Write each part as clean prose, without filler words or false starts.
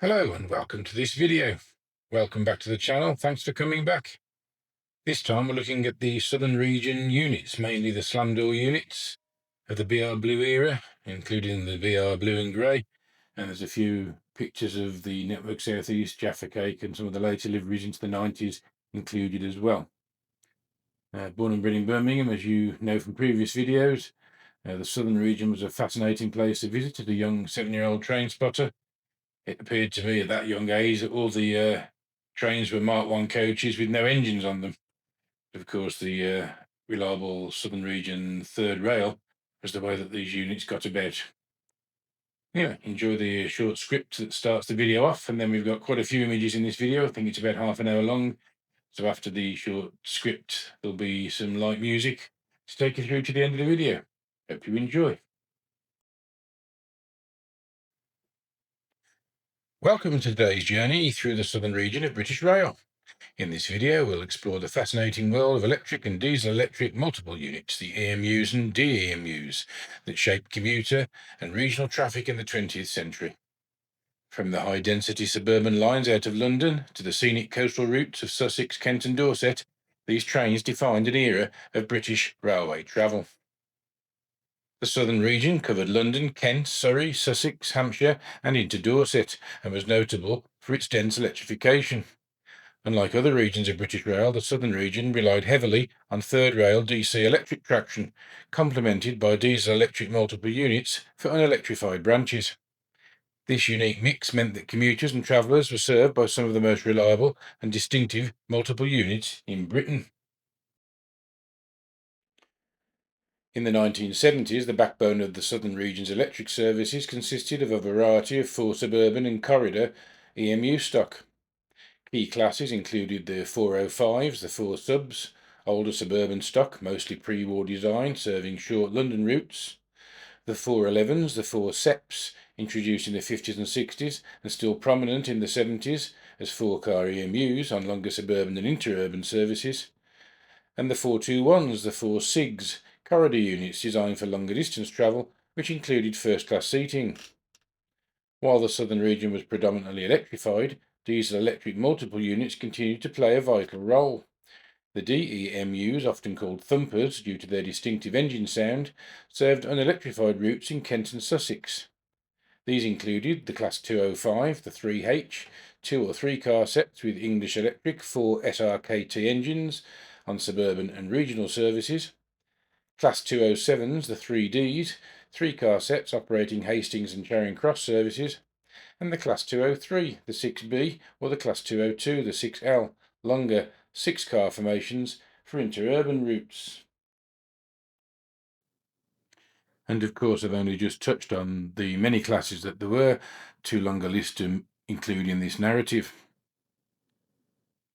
Hello and welcome to this video. Welcome back to the channel. Thanks for coming back. This time we're looking at the southern region units, mainly the slam door units of the BR Blue era, including the BR Blue and Grey. And there's a few pictures of the Network Southeast, Jaffa Cake and some of the later liveries into the 90s included as well. Born and bred in Birmingham, as you know from previous videos, the southern region was a fascinating place to visit as a young 7-year-old train spotter. It appeared to me at that young age that all the trains were Mark I coaches with no engines on them. Of course, the reliable Southern Region Third Rail was the way that these units got about. Yeah, enjoy the short script that starts the video off, and then we've got quite a few images in this video. I think it's about half an hour long. So after the short script, there'll be some light music to take you through to the end of the video. Hope you enjoy. Welcome to today's journey through the southern region of British Rail. In this video, we'll explore the fascinating world of electric and diesel-electric multiple units, the EMUs and DEMUs, that shaped commuter and regional traffic in the 20th century. From the high-density suburban lines out of London to the scenic coastal routes of Sussex, Kent and Dorset, these trains defined an era of British railway travel. The southern region covered London, Kent, Surrey, Sussex, Hampshire and into Dorset, and was notable for its dense electrification. Unlike other regions of British Rail, the southern region relied heavily on third rail DC electric traction, complemented by diesel-electric multiple units for unelectrified branches. This unique mix meant that commuters and travellers were served by some of the most reliable and distinctive multiple units in Britain. In the 1970s, the backbone of the southern region's electric services consisted of a variety of 4 suburban and corridor EMU stock. Key classes included the 405s, the 4 subs, older suburban stock, mostly pre-war design, serving short London routes, the 411s, the 4 SEPs, introduced in the 50s and 60s and still prominent in the 70s as 4-car EMUs on longer suburban and interurban services, and the 421s, the 4 SIGs, corridor units designed for longer distance travel, which included first-class seating. While the southern region was predominantly electrified, diesel-electric multiple units continued to play a vital role. The DEMUs, often called thumpers due to their distinctive engine sound, served unelectrified routes in Kent and Sussex. These included the Class 205, the 3H, 2 or 3 car sets with English Electric 4 SRKT engines on suburban and regional services, Class 207s, the 3Ds, 3 car sets operating Hastings and Charing Cross services, and the Class 203, the 6B, or the Class 202, the 6L, longer 6-car formations for interurban routes. And of course, I've only just touched on the many classes that there were, too long a list to include in this narrative.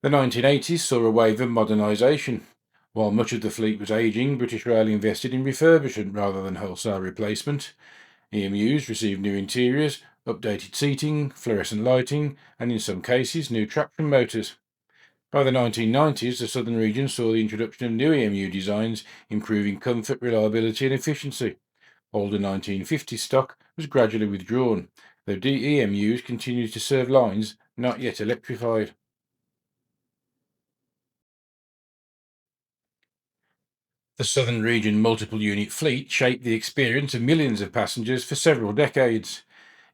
The 1980s saw a wave of modernisation. While much of the fleet was ageing, British Rail invested in refurbishment rather than wholesale replacement. EMUs received new interiors, updated seating, fluorescent lighting, and in some cases new traction motors. By the 1990s, the southern region saw the introduction of new EMU designs, improving comfort, reliability and efficiency. Older 1950s stock was gradually withdrawn, though DEMUs continued to serve lines not yet electrified. The southern region multiple unit fleet shaped the experience of millions of passengers for several decades.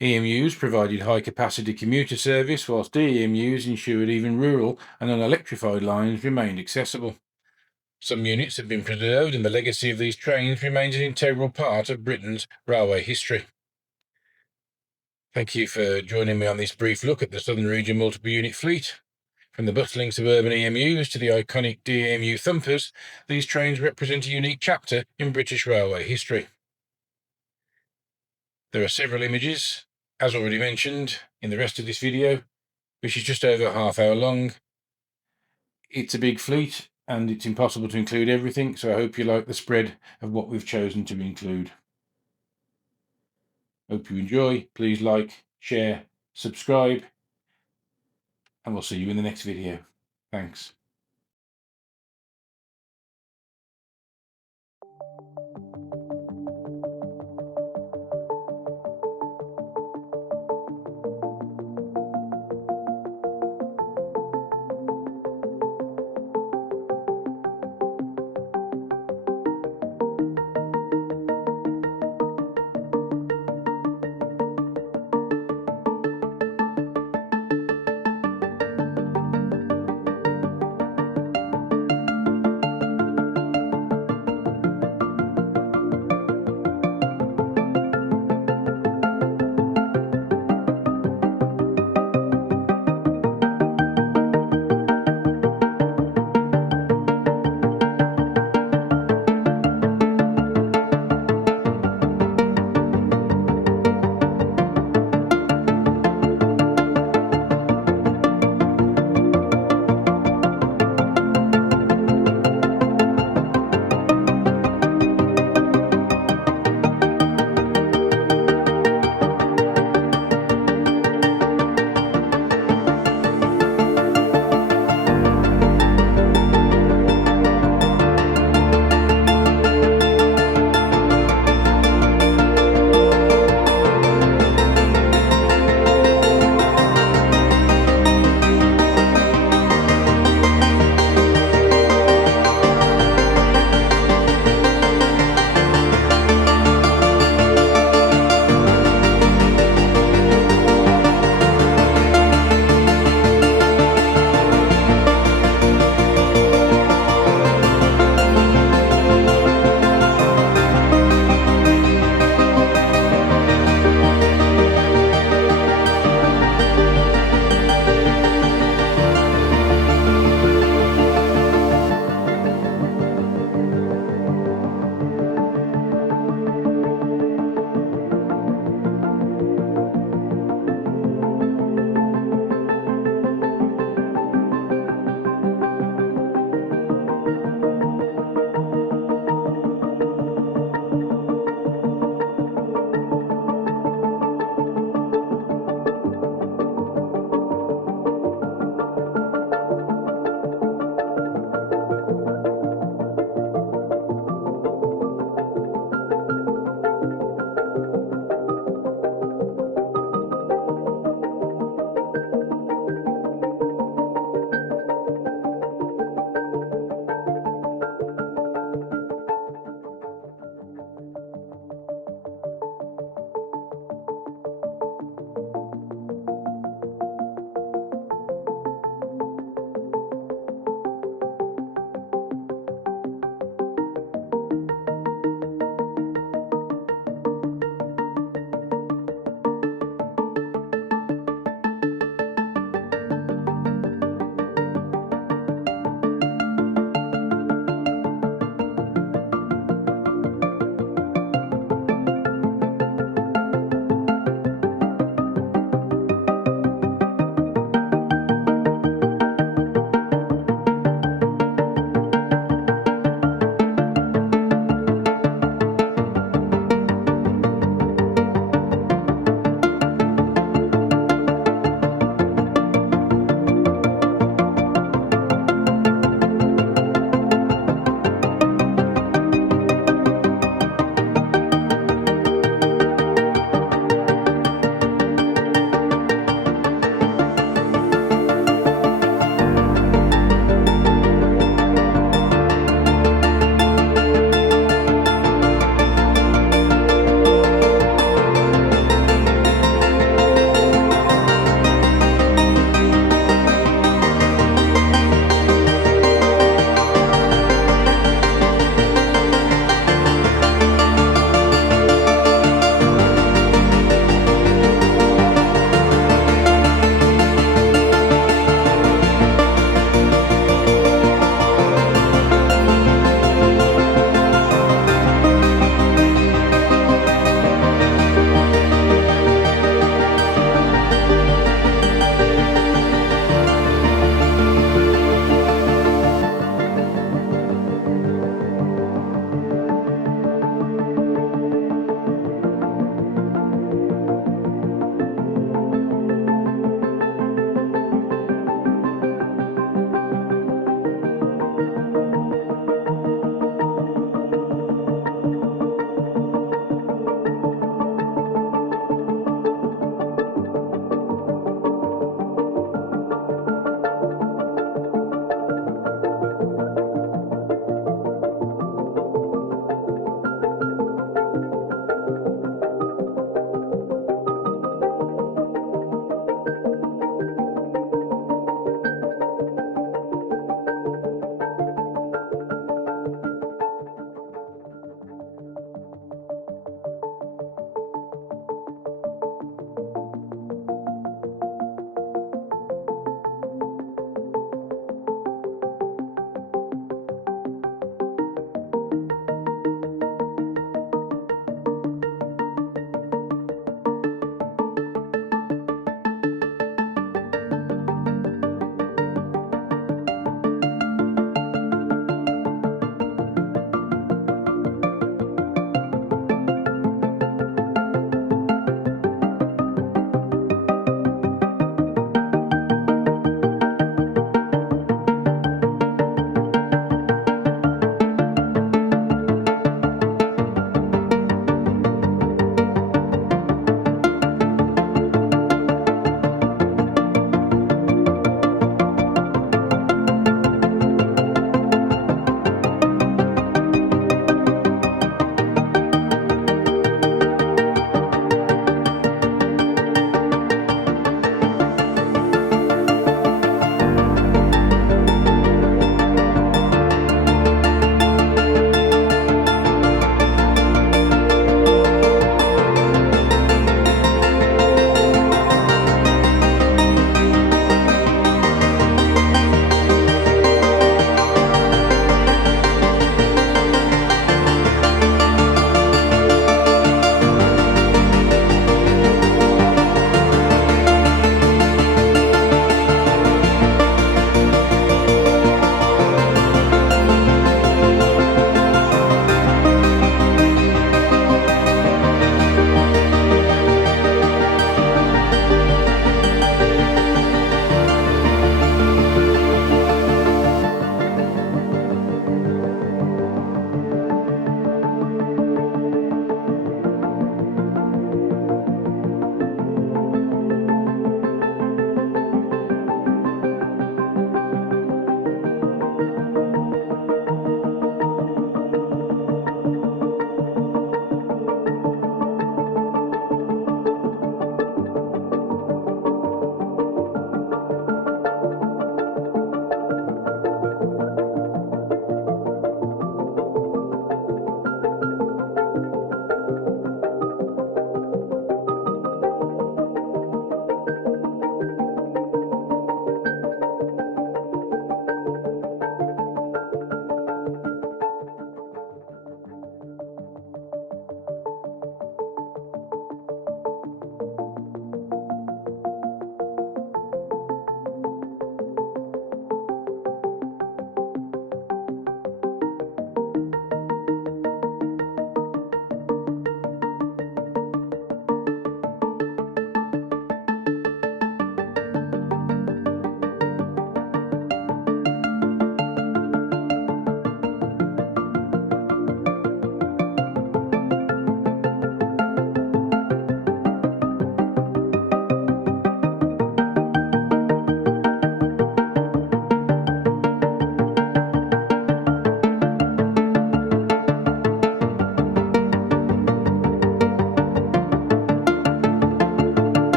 EMUs provided high-capacity commuter service, whilst DEMUs ensured even rural and unelectrified lines remained accessible. Some units have been preserved, and the legacy of these trains remains an integral part of Britain's railway history. Thank you for joining me on this brief look at the southern region multiple unit fleet. From the bustling suburban EMUs to the iconic DEMU thumpers, these trains represent a unique chapter in British railway history. There are several images, as already mentioned, in the rest of this video, which is just over a half-hour long. It's a big fleet, and it's impossible to include everything, so I hope you like the spread of what we've chosen to include. Hope you enjoy. Please like, share, subscribe, and we'll see you in the next video. Thanks.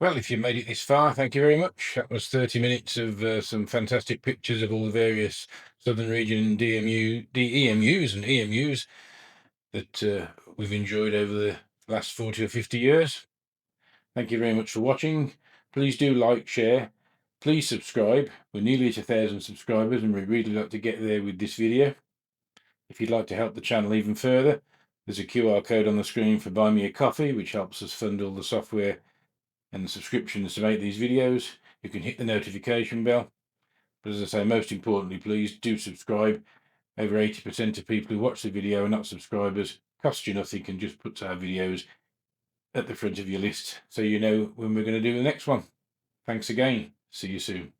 Well, if you made it this far, thank you very much. That was 30 minutes of some fantastic pictures of all the various Southern Region EMUs and EMUs that we've enjoyed over the last 40 or 50 years. Thank you very much for watching. Please do like, share. Please subscribe. We're nearly at 1,000 subscribers and we'd really like to get there with this video. If you'd like to help the channel even further, there's a QR code on the screen for Buy Me a Coffee, which helps us fund all the software and the subscriptions to make these videos. You can hit the notification bell. But as I say, most importantly, please do subscribe. Over 80% of people who watch the video are not subscribers. Costs you nothing and just puts our videos at the front of your list so you know when we're going to do the next one. Thanks again. See you soon.